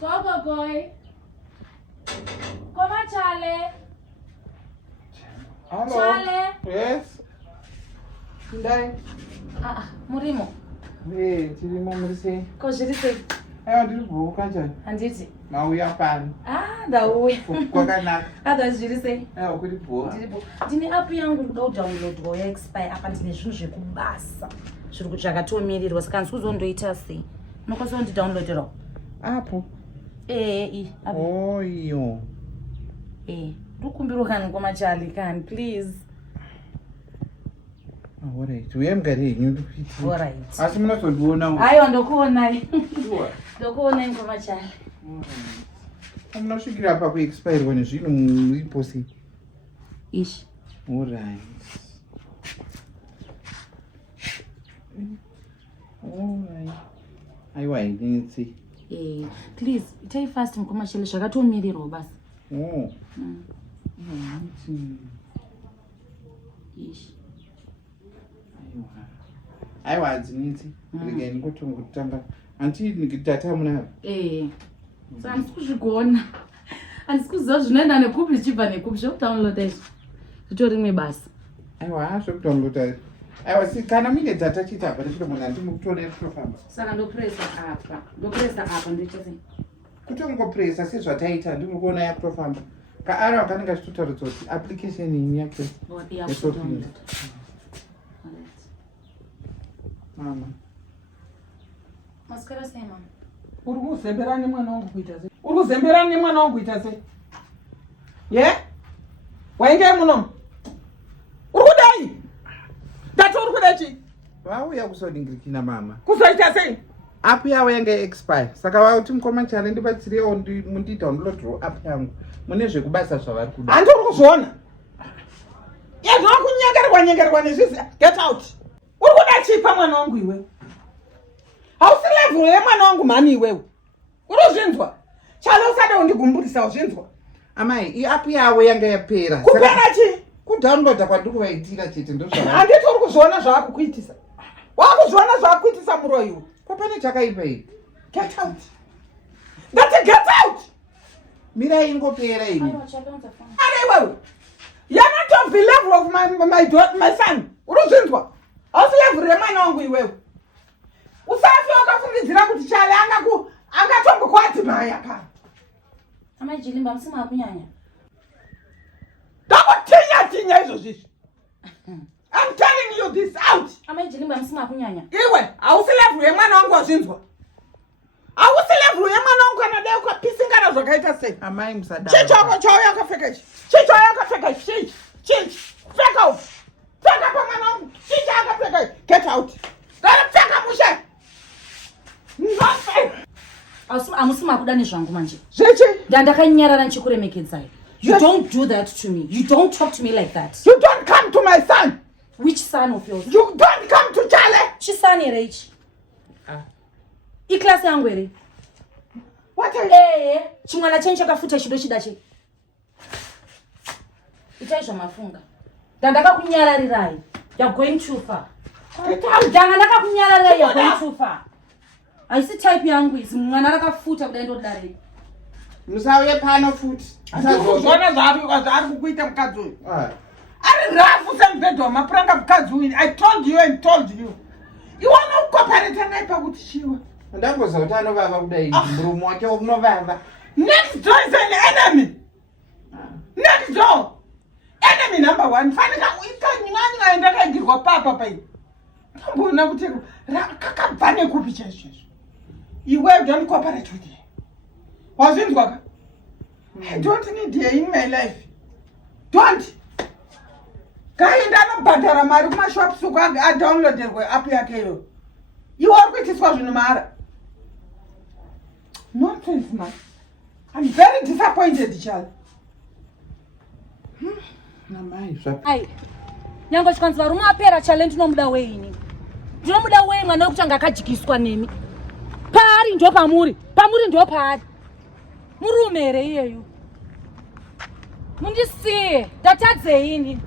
Go, boy. Come on, Chale. Hello. Chale. Yes. Ndai. Murimo. Tirimo murise. Ko zviri sei? Aiwa ndiri kuvuka njani? Handiti. Mauya pano. Ndauya. Kwakanaka. Zviri sei? Aiwa kuri bhuka. Ndine app yangu iri kuda kudownloadwa yaexpire apa ndine zvinhu zvekubasa. Zvakatomirirwa saka handisi kuzondoita sei. Unokwanisa kundidownloaderawo? Apo. Apo. Iyo. Ndokumbirwa kani kwamachali kani, please. Alright, uye mugari yenyu ndikuitira. Alright. Asi munozondiona. Aiwa ndokuonai. Ndokuonai kwamachali. Munosvikira pa kuexpirwa nezvinhu muripo sei? Ishi. Alright. Aiwa inetsi. Please, itai fast mukomashele zvakatomirirwa basi. Ishi. Aiwa hadzinetsi. Regai ndingotanga. Anti data munaro? Saka handisi kuzvigona. Handisi kuziva zvinoenda nekupi zvichibva nekupi zvekudownloada izvi. Zvitori rimwe basa. Aiwa zvekudownloada. Aiwa kana muine data chita apa nekuti munhu handimukutore kutofamba. Saka ndopresa apa. Ndopresa apa ndoita sei? Kutongopresa sezvataita ndimurikuona yakutofamba. Kaara wakanenge achitotaridza kuti application ini yake yatopinda. Mama. Maswera sei mama? Uri kuzemberana nemwana wangu kuita sei? Uri kuzemberana nemwana wangu kuita sei? Wainge muno? Uri kudai? Data uri kuda chi? Vauya kusodingirikina mama. Kuzoita sei? App yawo yange expire. Saka vauti mukoma Chale ndibatsirewo mundidownloadrewo app yangu. Mune zvekubasa zvavari kuda. Handi uri kuzviona? Nyengerwa nezvisi. Get out. Uri kuda chipa mwana wangu iwe? Hausi level yemwana wangu mami iwewe. Uri kuzvinzwa? Chale usada undigumburisa uzvinzwa? Amai, iapp yawo yange yapera. Kupera chi? Kudownloada kwandiri kuvaitira chete ndozvavari. Handiti uri kuzviona zvaakukuitisa. Wakuzviona zvaakuitisa muro iwe. Papane chakaipa iyi. Get out. Ndati get out. Mirai ingopera ini. Are iwewe. You're not of the level of my son. Uri kuzvinzwa? Hausi level remwana wangu iwewe. Usafi wakafungidzira kuti Chale angatongokwadzimaya pa. Amai Jilimba musima kunyanya. Tinya izvozvizvi. I'm telling you this out. Amai Jilimba musima kunyanya. Iwe, hausi level yemwana wangu wazvinzwa. Hausi level yemwana wangu anodai ukapisingana zvakaita sei. Amai musadaro. Chicho yakapfeka ichi. Chicho yakapfeka ichi. Chichi. Pfeka out. Pfeka pa mwana wangu. Chicho yakapfeka ichi. Get out. Dara pfeka mushe. Amusima kuda nezvangu manje. Chichi. Ndakanyarara nchikuremekedzai. You don't do that to me. You don't talk to me like that. You don't come to my son. Which son of yours? You don't come to Chale. Chisani here ichi. Iklasi yangu here. What are you? Chimwana chenye chakafuta chido chidache. Itaisha mafunga. Ndakakunyararirai. You're going too far. Ndakakunyararirai, you're going too far. Aisi type yangu izi mwana rakafuta kudai ndodare. Musauye pano futi. Zvona zvaari kukuita mukadzi uyu. Ari rafu semubhedha wamapuranga mukadzi uyu. I told you and told you. Iwana kukopareta naye pakuti chiwa. Ndangoziva kuti anovava kudai muromo wake unovava. Next door is an enemy. Next door. Enemy number one. Fanika ikanyanya ndakaigirwa papa pai. Mbona kuti kakabva nekupi chaizvo. Iwe don't cooperate with him. Wazvinzwa? I don't need you in my life. Don't. Kaenda anobhadhara mari kumashops uko adownloaderwe app yake iyo. Iwe uri kuitiswa zvinhu mara. Nonsense man. I'm very disappointed, Chale. Namai, Ai. Nyango chikwanzi varume apera Chale ndinomuda weini. Ndinomuda wei mwana wekuti anga akajikiswa nemi. Pari ndo pamuri. Pamuri ndo pari. Murume here iyeyu. Mundisiye. Ndatadze ini.